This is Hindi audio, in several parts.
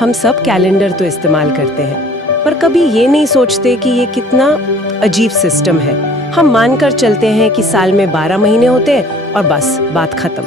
हम सब कैलेंडर तो इस्तेमाल करते हैं, पर कभी ये नहीं सोचते कि ये कितना अजीब सिस्टम है। हम मानकर चलते हैं कि साल में 12 महीने होते हैं और बस बात खत्म।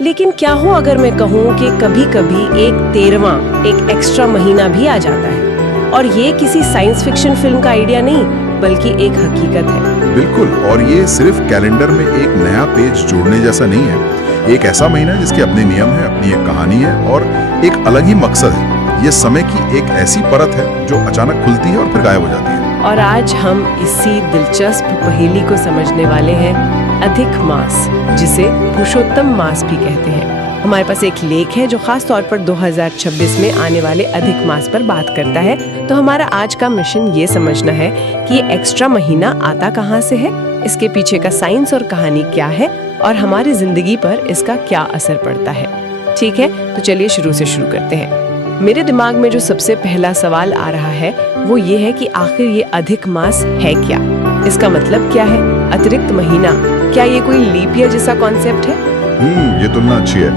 लेकिन क्या हो अगर मैं कहूँ कि कभी-कभी एक 13वां, एक एक्स्ट्रा महीना भी आ जाता है, और ये किसी साइंस फिक्शन फिल्म का आइडिया नहीं बल्कि एक हकीकत है। बिल्कुल, और ये सिर्फ कैलेंडर में एक नया पेज जोड़ने जैसा नहीं है। एक ऐसा महीना जिसके अपने नियम है, अपनी एक कहानी है और एक अलग ही मकसद है। ये समय की एक ऐसी परत है जो अचानक खुलती है और फिर गायब हो जाती है। और आज हम इसी दिलचस्प पहेली को समझने वाले हैं, अधिक मास, जिसे पुरुषोत्तम मास भी कहते हैं। हमारे पास एक लेख है जो खास तौर पर 2026 में आने वाले अधिक मास पर बात करता है। तो हमारा आज का मिशन ये समझना है कि ये एक्स्ट्रा महीना आता कहाँ से है, इसके पीछे का साइंस और कहानी क्या है और हमारी जिंदगी पर इसका क्या असर पड़ता है। ठीक है, तो चलिए शुरू से शुरू करते हैं। मेरे दिमाग में जो सबसे पहला सवाल आ रहा है वो ये है कि आखिर ये अधिक मास है क्या? इसका मतलब क्या है? अतिरिक्त महीना, क्या ये कोई लीप ईयर जैसा कॉन्सेप्ट है? ये तुलना अच्छी है,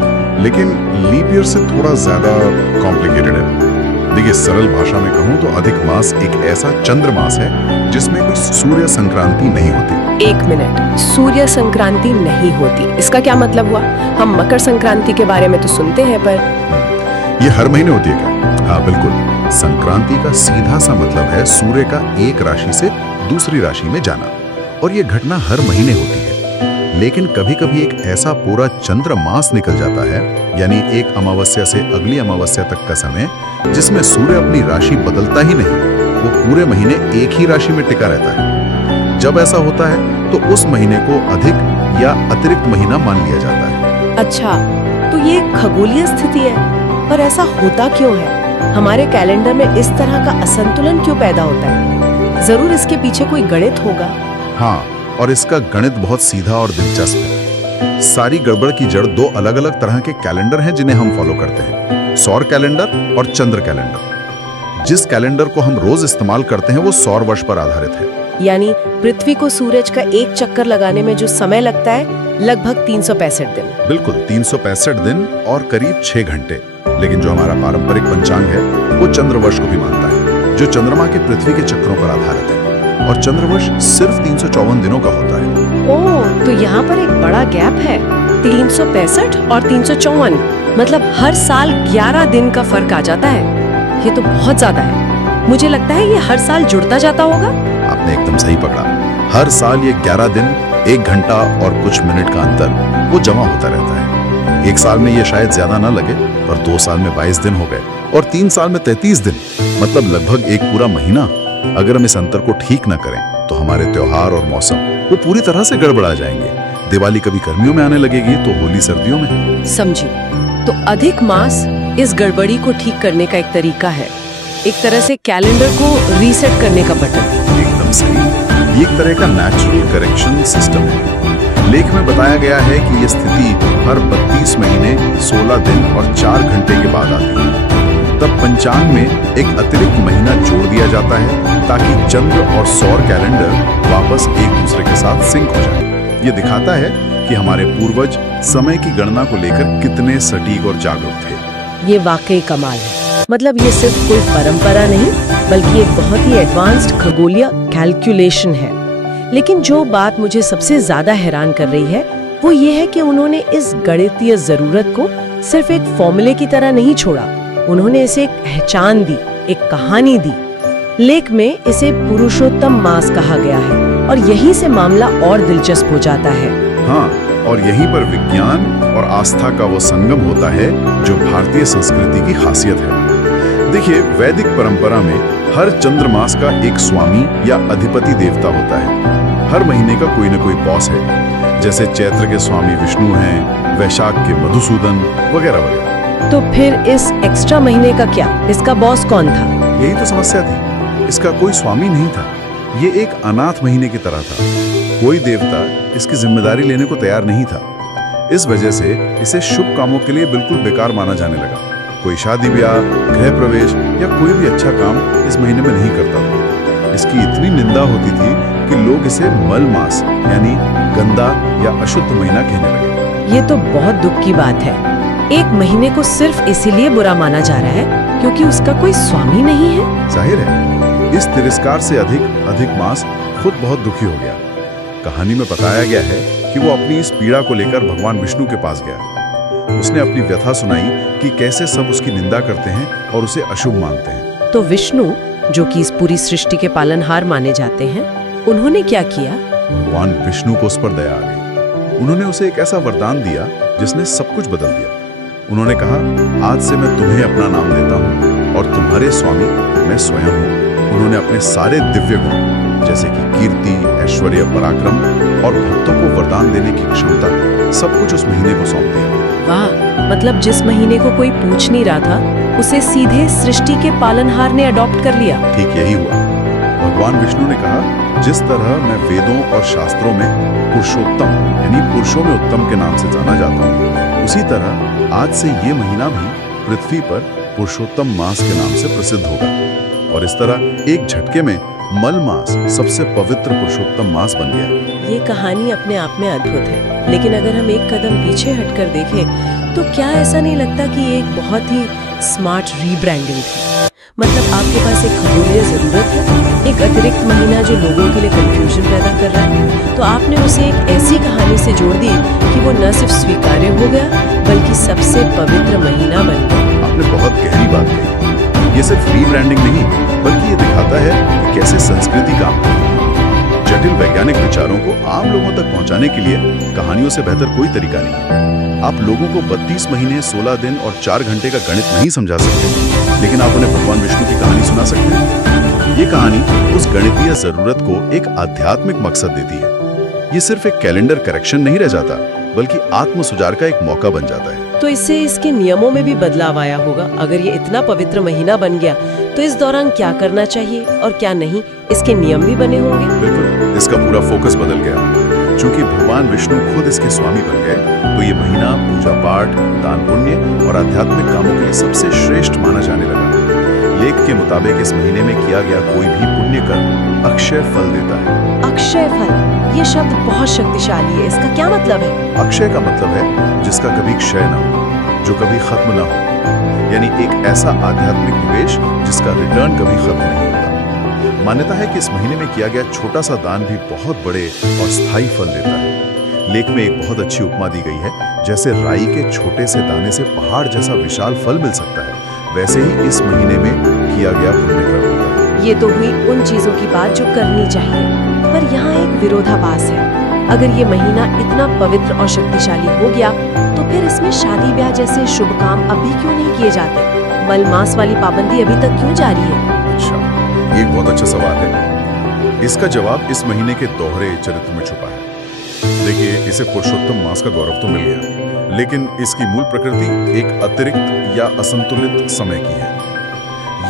लेकिन लीप ईयर से थोड़ा ज्यादा कॉम्प्लिकेटेड है। देखिए, सरल भाषा में कहूँ तो अधिक मास एक ऐसा चंद्र मास है जिसमें कोई सूर्य संक्रांति नहीं होती। एक मिनट, सूर्य संक्रांति नहीं होती, इसका क्या मतलब हुआ? हम मकर संक्रांति के बारे में तो सुनते हैं, पर ये हर महीने होती है क्या? हाँ बिल्कुल। संक्रांति का सीधा सा मतलब है सूर्य का एक राशि से दूसरी राशि में जाना, और ये घटना हर महीने होती है। लेकिन कभी कभी एक ऐसा पूरा चंद्र मास निकल जाता है, यानी एक अमावस्या से अगली अमावस्या तक का समय, जिसमें सूर्य अपनी राशि बदलता ही नहीं, वो पूरे महीने एक ही राशि में टिका रहता है। जब ऐसा होता है तो उस महीने को अधिक या अतिरिक्त महीना मान लिया जाता है। अच्छा, तो ये खगोलीय स्थिति है, पर ऐसा होता क्यों है? हमारे कैलेंडर में इस तरह का असंतुलन क्यों पैदा होता है? जरूर इसके पीछे कोई गणित होगा। हाँ, और इसका गणित बहुत सीधा और दिलचस्प है। सारी गड़बड़ की जड़ दो अलग अलग तरह के कैलेंडर हैं जिन्हें हम फॉलो करते हैं, सौर कैलेंडर और चंद्र कैलेंडर। जिस कैलेंडर को हम रोज इस्तेमाल करते हैं वो सौर वर्ष पर आधारित है, यानी पृथ्वी को सूरज का एक चक्कर लगाने में जो समय लगता है लगभग 365 दिन। बिल्कुल, 365 दिन और करीब 6 घंटे। लेकिन जो हमारा पारंपरिक पंचांग है वो चंद्रवर्ष को भी मानता है, जो चंद्रमा के पृथ्वी के चक्रों पर आधारित है, और चंद्रवर्ष सिर्फ 354 दिनों का होता है। ओह, तो यहाँ पर एक बड़ा गैप है, 365 और 354, मतलब हर साल 11 दिन का फर्क आ जाता है। ये तो बहुत ज्यादा है। मुझे लगता है ये हर साल जुड़ता जाता होगा। आपने एकदम सही पकड़ा। हर साल ये 11 दिन, 1 घंटा और कुछ मिनट का अंतर वो जमा होता रहता है। एक साल में ये शायद ज्यादा ना लगे, पर 2 साल में 22 दिन हो गए और 3 साल में 33 दिन, मतलब लगभग एक पूरा महीना। अगर हम इस अंतर को ठीक ना करें तो हमारे त्योहार और मौसम वो पूरी तरह से गड़बड़ा जाएंगे। दिवाली कभी गर्मियों में आने लगेगी तो होली सर्दियों में। समझी। तो अधिक मास इस गड़बड़ी को ठीक करने का एक तरीका है, एक तरह से कैलेंडर को रीसेट करने का बटन। एकदम सही, ये एक तरह का नेचुरल करेक्शन सिस्टम है। लेख में बताया गया है कि ये स्थिति हर 32 महीने 16 दिन और 4 घंटे के बाद आती है। तब पंचांग में एक अतिरिक्त महीना जोड़ दिया जाता है ताकि चंद्र और सौर कैलेंडर वापस एक दूसरे के साथ सिंक हो जाए। ये दिखाता है कि हमारे पूर्वज समय की गणना को लेकर कितने सटीक और जागरूक थे। ये वाकई कमाल है। मतलब ये सिर्फ कोई परंपरा नहीं बल्कि एक बहुत ही एडवांस्ड खगोलीय कैलकुलेशन है। लेकिन जो बात मुझे सबसे ज्यादा हैरान कर रही है वो ये है कि उन्होंने इस गणितीय जरूरत को सिर्फ एक फॉर्मूले की तरह नहीं छोड़ा, उन्होंने इसे एक पहचान दी, एक कहानी दी। लेख में इसे पुरुषोत्तम मास कहा गया है और यहीं से मामला और दिलचस्प हो जाता है। हाँ, और यहीं पर विज्ञान और आस्था का वो संगम होता है जो भारतीय संस्कृति की खासियत है। देखिए, वैदिक परंपरा में हर चंद्रमास का एक स्वामी या अधिपति देवता होता है। हर महीने का कोई न कोई बॉस है, जैसे चैत्र के स्वामी विष्णु हैं, वैशाख के मधुसूदन वगैरह वगैरह। तो फिर इस एक्स्ट्रा महीने का क्या? इसका बॉस कौन था? यही तो समस्या थी, इसका कोई स्वामी नहीं था। ये एक अनाथ महीने की तरह था। कोई देवता इसकी जिम्मेदारी लेने को तैयार नहीं था। इस वजह से इसे शुभ कामों के लिए बिल्कुल बेकार माना जाने लगा। कोई शादी ब्याह, गृह प्रवेश या कोई भी अच्छा काम इस महीने में नहीं करता था। इसकी इतनी निंदा होती थी कि लोग इसे मल मास यानी गंदा या अशुद्ध महीना कहने लगे। ये तो बहुत दुख की बात है। एक महीने को सिर्फ इसीलिए बुरा माना जा रहा है क्योंकि उसका कोई स्वामी नहीं है। जाहिर है इस तिरस्कार से अधिक मास खुद बहुत दुखी हो गया। कहानी में बताया गया है कि वो अपनी इस पीड़ा को लेकर भगवान विष्णु के पास गया। उसने अपनी व्यथा सुनाई कि कैसे सब उसकी निंदा करते हैं और उसे अशुभ मानते हैं। तो विष्णु, जो कि इस पूरी सृष्टि के पालनहार माने जाते हैं, उन्होंने क्या किया? भगवान विष्णु को उस पर दया आ गई। उन्होंने उसे एक ऐसा वरदान दिया जिसने सब कुछ बदल दिया। उन्होंने कहा, आज से मैं तुम्हें अपना नाम देता हूँ और तुम्हारे स्वामी मैं स्वयं हूँ। उन्होंने अपने सारे दिव्य गुण जैसे कि कीर्ति, ऐश्वर्य, पराक्रम और भक्तों को वरदान देने की क्षमता, सब कुछ उस महीने को सौंप दिया। वाह, मतलब जिस महीने को कोई पूछ नहीं रहा था, उसे सीधे सृष्टि के पालनहार ने अडॉप्ट कर लिया। ठीक यही हुआ। भगवान विष्णु ने कहा, जिस तरह मैं वेदों और शास्त्रों में पुरुषोत्तम यानी पुरुषों में उत्तम के नाम से जाना जाता हूँ, उसी तरह आज से ये महीना भी पृथ्वी पर पुरुषोत्तम मास के नाम से प्रसिद्ध होगा। और इस तरह एक झटके में मल मास सबसे पवित्र पुरुषोत्तम मास बन गया। ये कहानी अपने आप में अद्भुत है, लेकिन अगर हम एक कदम पीछे हटकर देखें तो क्या ऐसा नहीं लगता कि ये एक बहुत ही स्मार्ट रीब्रांडिंग थी? मतलब आपके पास एक खगोलीय जरूरत है, एक अतिरिक्त महीना जो लोगों के लिए कंफ्यूजन पैदा कर रहा है, तो आपने उसे एक ऐसी कहानी से जोड़ दी कि वो न सिर्फ स्वीकार्य हो गया बल्कि सबसे पवित्र महीना बन गया। आपने बहुत गहरी बात कही। ये सिर्फ रीब्रांडिंग नहीं, बल्कि ये दिखाता है कि कैसे संस्कृति काम करती है। जटिल वैज्ञानिक विचारों को आम लोगों तक पहुंचाने के लिए कहानियों से बेहतर कोई तरीका नहीं है। आप लोगों को 32 महीने, 16 दिन और 4 घंटे का गणित नहीं समझा सकते, लेकिन आप उन्हें भगवान विष्णु की कहानी सुना सकते हैं। ये कहानी उस गणितीय जरूरत को एक आध्यात्मिक मकसद देती है। ये सिर्फ एक कैलेंडर करेक्शन नहीं रह जाता, बल्कि आत्म सुधार का एक मौका बन जाता है। तो इससे इसके नियमों में भी बदलाव आया होगा। अगर ये इतना पवित्र महीना बन गया तो इस दौरान क्या करना चाहिए और क्या नहीं, इसके नियम भी बने होंगे। बिल्कुल, इसका पूरा फोकस बदल गया। चूंकि भगवान विष्णु खुद इसके स्वामी बन गए, तो ये महीना पूजा पाठ, दान पुण्य और आध्यात्मिक कामों के लिए सबसे श्रेष्ठ माना जाने लगा। लेख के मुताबिक इस महीने में किया गया कोई भी पुण्य कर्म अक्षय फल देता है। अक्षय फल, ये शब्द बहुत शक्तिशाली है। इसका क्या मतलब है? अक्षय का मतलब है जिसका कभी क्षय ना हो, जो कभी खत्म ना हो, यानी एक ऐसा आध्यात्मिक निवेश जिसका रिटर्न कभी खत्म नहीं होता। मान्यता है कि इस महीने में किया गया छोटा सा दान भी बहुत बड़े और स्थायी फल देता है। लेख में एक बहुत अच्छी उपमा दी गई है, जैसे राई के छोटे से दाने से पहाड़ जैसा विशाल फल मिल सकता है, वैसे ही इस महीने में किया गया पुण्य कर्म होता है। ये तो हुई उन चीजों की बात जो करनी चाहिए, पर यहाँ एक विरोधाभास है। अगर ये महीना इतना पवित्र और शक्तिशाली हो गया, तो फिर इसमें शादी ब्याह जैसे शुभ काम अभी क्यों नहीं किए जाते? मल मास वाली पाबंदी अभी तक क्यों जारी है? अच्छा, ये एक बहुत अच्छा सवाल है। इसका जवाब इस महीने के दोहरे चरित्र में छुपा है। देखिए, इसे पुरुषोत्तम मास का गौरव तो मिल गया, लेकिन इसकी मूल प्रकृति एक अतिरिक्त या असंतुलित समय की है।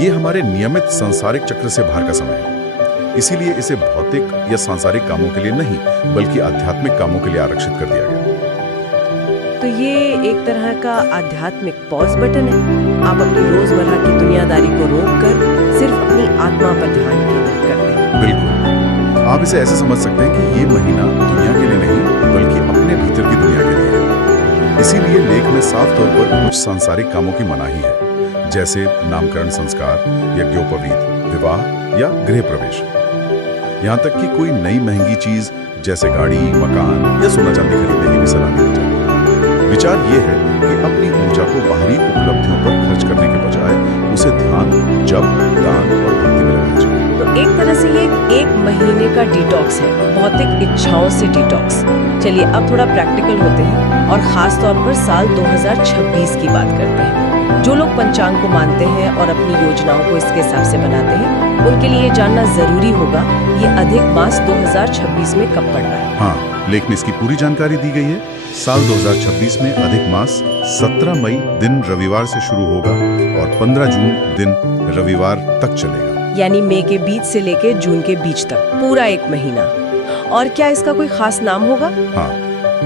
ये हमारे नियमित सांसारिक चक्र से बाहर का समय है। इसीलिए इसे भौतिक या सांसारिक कामों के लिए नहीं, बल्कि आध्यात्मिक कामों के लिए आरक्षित कर दिया गया। तो ये एक तरह का आध्यात्मिक पॉज बटन है। आप अपनी रोजमर्रा की दुनियादारी को रोककर सिर्फ अपनी आत्मा पर ध्यान केंद्रित करते हैं। बिल्कुल, आप इसे ऐसे समझ सकते हैं कि ये महीना दुनिया के लिए नहीं, बल्कि अपने भीतर की दुनिया के लिए है। इसीलिए लेख में साफ तौर पर कुछ सांसारिक कामों की मनाही है, जैसे नामकरण संस्कार, यज्ञोपवीत, विवाह या गृह प्रवेश। यहाँ तक कि कोई नई महंगी चीज जैसे गाड़ी, मकान या सोना चांदी खरीदने की भी सलाह नहीं दी जाती। विचार ये है कि अपनी ऊर्जा को बाहरी उपलब्धियों पर खर्च करने के बजाय उसे ध्यान, जप, दान और भक्ति में लगाना चाहिए। तो एक तरह से ये एक महीने का डिटॉक्स है, भौतिक इच्छाओं से डिटॉक्स। चलिए अब थोड़ा प्रैक्टिकल होते हैं और खास तौर पर साल 2026 की बात करते हैं। जो लोग पंचांग को मानते हैं और अपनी योजनाओं को इसके हिसाब से बनाते हैं, उनके लिए ये जानना जरूरी होगा ये अधिक मास 2026 में कब पड़ रहा है। हाँ, लेख में इसकी पूरी जानकारी दी गई है। साल 2026 में अधिक मास 17 मई दिन रविवार से शुरू होगा और 15 जून दिन रविवार तक चलेगा। यानी मई के बीच से लेके जून के बीच तक पूरा एक महीना। और क्या इसका कोई खास नाम होगा? हाँ,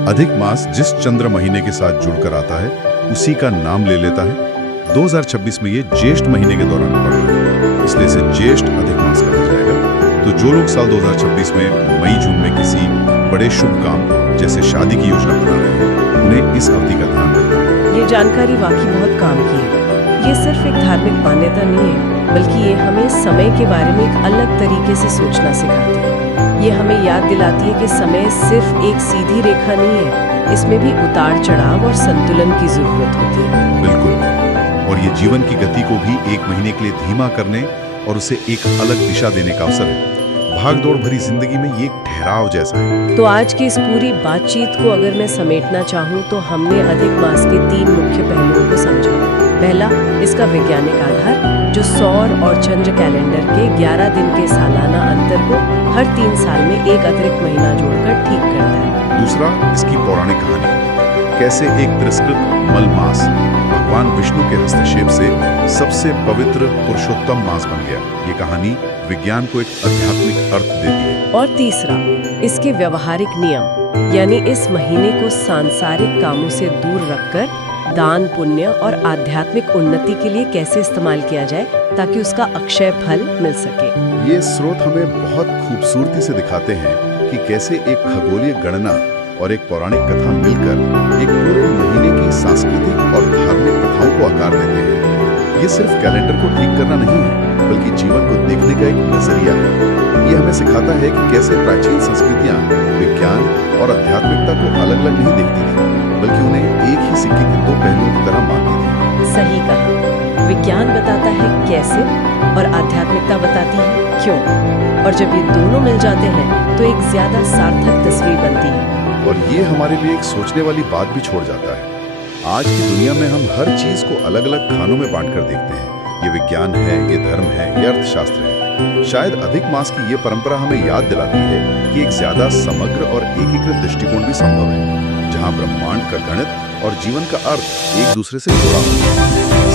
अधिक मास जिस चंद्र महीने के साथ जुड़कर आता है उसी का नाम ले लेता है। 2026 में ये ज्येष्ठ महीने के दौरान पड़ रहा है, इसलिए इसे ज्येष्ठ अधिक मास कहा जाएगा। तो जो लोग साल 2026 में मई जून में किसी बड़े शुभ काम जैसे शादी की योजना बना रहे हैं, उन्हें इस अवधि का ध्यान रखना है। ये जानकारी वाकई बहुत काम की है। ये सिर्फ एक धार्मिक मान्यता नहीं है, बल्कि ये हमें समय के बारे में एक अलग तरीके से सोचना सिखाती है। ये हमें याद दिलाती है कि समय सिर्फ एक सीधी रेखा नहीं है, इसमें भी उतार चढ़ाव और संतुलन की जरूरत होती है। बिल्कुल। और ये जीवन की गति को भी एक महीने के लिए धीमा करने और उसे एक अलग दिशा देने का अवसर है। भागदौड़ भरी जिंदगी में ये एक ठहराव जैसा है। तो आज की इस पूरी बातचीत को अगर मैं समेटना चाहूँ तो हमने अधिक मास के 3 मुख्य पहलुओं को समझा। पहला, इसका वैज्ञानिक आधार जो सौर और चंद्र कैलेंडर के 11 दिन के सालाना अंतर को हर 3 साल में एक अतिरिक्त महीना जोड़कर ठीक करता है। दूसरा, इसकी पौराणिक कहानी, कैसे एक तिरस्कृत मल मास भगवान विष्णु के हस्तक्षेप से सबसे पवित्र पुरुषोत्तम मास बन गया। ये कहानी विज्ञान को एक आध्यात्मिक अर्थ देती है। और तीसरा, इसके व्यवहारिक नियम, यानी इस महीने को सांसारिक कामों से दूर रखकर दान, पुण्य और आध्यात्मिक उन्नति के लिए कैसे इस्तेमाल किया जाए ताकि उसका अक्षय फल मिल सके। ये स्रोत हमें बहुत खूबसूरती से दिखाते हैं कि कैसे एक खगोलीय गणना और एक पौराणिक कथा मिलकर एक पूरे महीने की सांस्कृतिक और धार्मिक प्रथाओं को आकार देते हैं। ये सिर्फ कैलेंडर को ठीक करना नहीं है, बल्कि जीवन को देखने का एक नजरिया है। ये हमें सिखाता है कि कैसे प्राचीन संस्कृतियां विज्ञान और आध्यात्मिकता को अलग अलग नहीं देखती थी, बल्कि उन्हें एक ही सिक्के के 2 पहलुओं की तरह मानती थी। सही कहा। विज्ञान बताता है कैसे और आध्यात्मिकता बताती है क्यों। और जब ये दोनों मिल जाते हैं तो एक ज्यादा सार्थक तस्वीर बनती है। और ये हमारे लिए एक सोचने वाली बात भी छोड़ जाता है। आज की दुनिया में हम हर चीज को अलग अलग खानों में बांटकर देखते हैं। ये विज्ञान है, ये धर्म है, ये अर्थशास्त्र है। शायद अधिक मास की ये परंपरा हमें याद दिलाती है कि एक ज्यादा समग्र और एकीकृत दृष्टिकोण भी संभव है, जहाँ ब्रह्मांड का गणित और जीवन का अर्थ एक दूसरे से जुड़ा हो।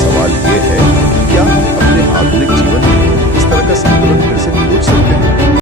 सवाल ये है कि क्या हम अपने आधुनिक जीवन में इस तरह का संतुलन फिर से खोज सकते हैं?